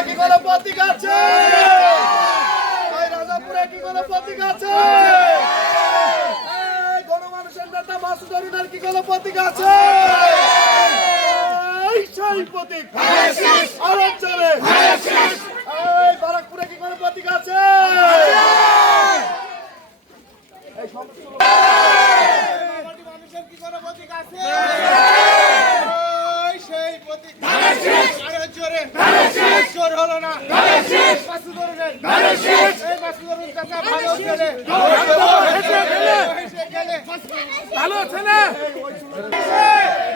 কি কোনো প্রতীক আছে? কি কোনো প্রতীক আছে? গণমানুষের নেতা কি কোনো প্রতীক আছে? সেই প্রতীক। আরেক চলে কি কোনো প্রতীক আছে এই সমস্ত মানুষের কি কোনো প্রতীক আছে ওই সেই প্রতীক আরও জোরে জোর হলো না মাসুদ অরুণের এই মাসুদ অরুণ চাচা ভালো ছেলে হেসে গেলে ভালো ছেলে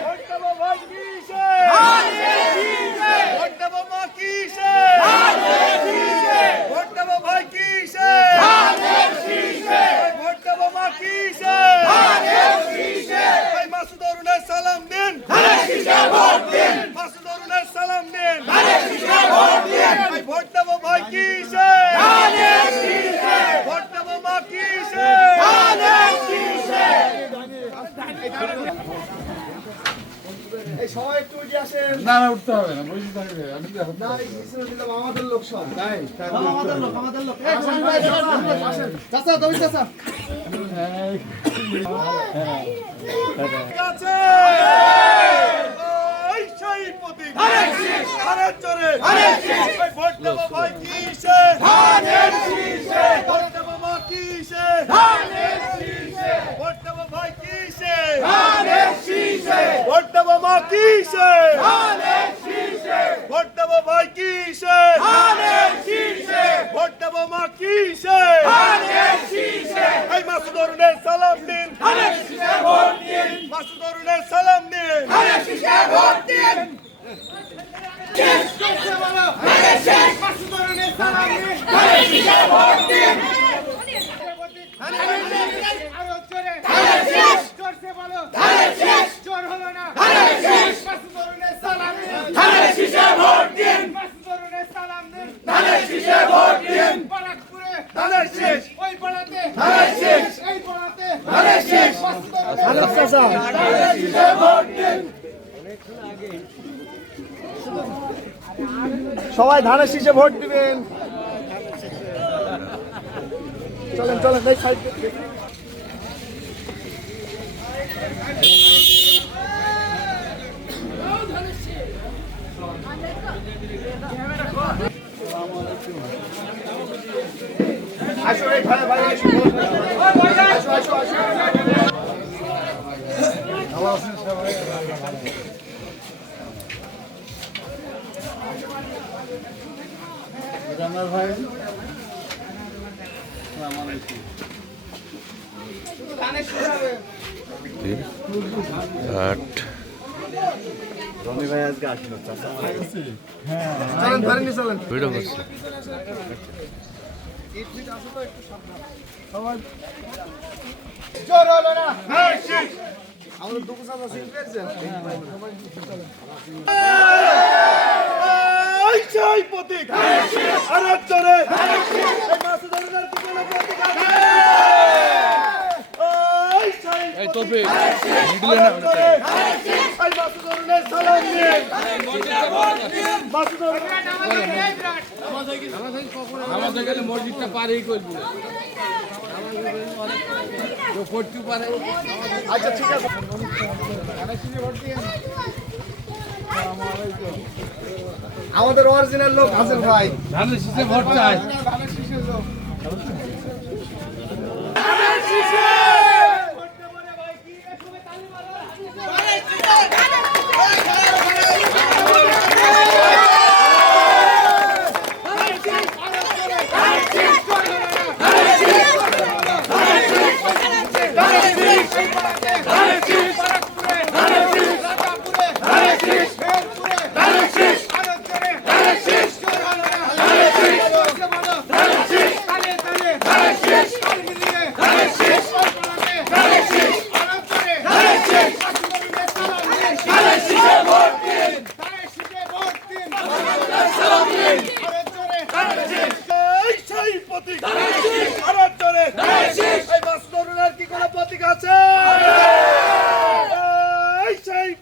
ভোট দেবো ভাই কিসে? ভোট দেবো মা কিসে? ভোট দেবো ভাই কিসে? ভোট দেবো মা কিসে? ভাই মাসুদ অরুণের সালাম দিন মাসুদ অরুণের সালাম দিন ভাই ভোট দেবো ভাই কিসে ভোট দেবো মা কিসে এই সবাই একটু উঠে আসেন না না উঠতে হবে না বসে থাকবে আমি না এই দিলাম আমাদের লোক সব তাই আমাদের লোক আমাদের লোক এই শোনেন ভাই, আসেন। চাচা তুমি চাচা ভোট দেবো ভাই কিসে ভোট দেবো মা কিসে ভোট দেবো ভাই কিসে ভোট দেবো মা কিসে ভোট দেবো ভাই কিসে ভোট দেবো মা কিসে এই মাসুদ অরুণের সালাম দিন মাসুদ অরুণের সালাম দিন ধানের শেষ ওই পাড়াতে। ধানের শেষ এই পাড়াতে। ধানের শেষ সবাই ধানের শীষে ভোট দিবেন। চলেন চলেন এই সাইড এই ভাই ভাই আসো আসো আসো আসো আমার ভাই চলেন ধরে চলেন ভিডিও করছি। জোর হলো না। আমাদের দুপুর সাদা সিল পেয়েছেন এই সেই প্রতীক। আরেক জোরে এই মাসুদ আলিনার কি কোনো প্রতীক আছে? এই সেই এই তোপে আরেক জোরে মাসুদ আলিনার সালাম দিন মাসুদ আলিনার আমাদের গেলে মসজিদটা পারেই করবি তো পারে আচ্ছা ঠিক আছে আমাদের অরিজিনাল লোক হাসিল ভাই। ধানের শীষে ভোট চাই। ধানের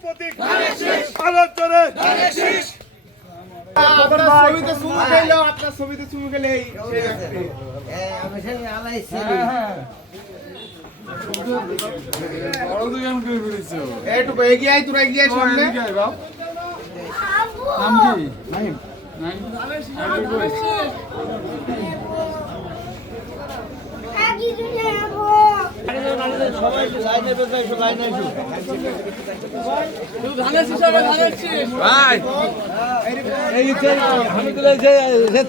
প্রতীক আরেক জোরে ছবিতে চুমু খেলো আপনার চুমু খেলে একটু এগিয়ে আয় তোরা এগিয়ে সামনে। নাম কি? নাইম।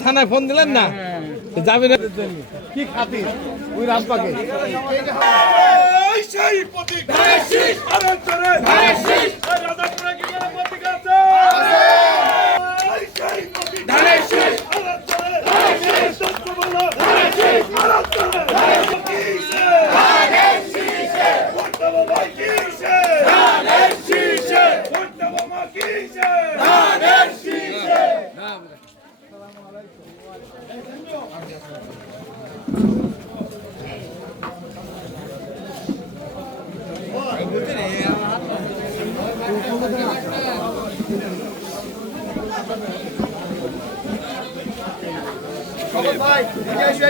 থানায় ফোন দিলেন না যাবে না। কি খাতির? ওই রাব্বাকে এই সেই প্রতীক। আরেকজনের এই রাজাপুরে কি কোনো প্রতীক আছে? এই সেই প্রতীক আরেকজনের সত্য বলো। আরেকজনের কিসে? ভোট দেবো ভাই কিসে? ভোট দেবো মা কিসে? ভাই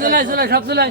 চলে চলে সব চলে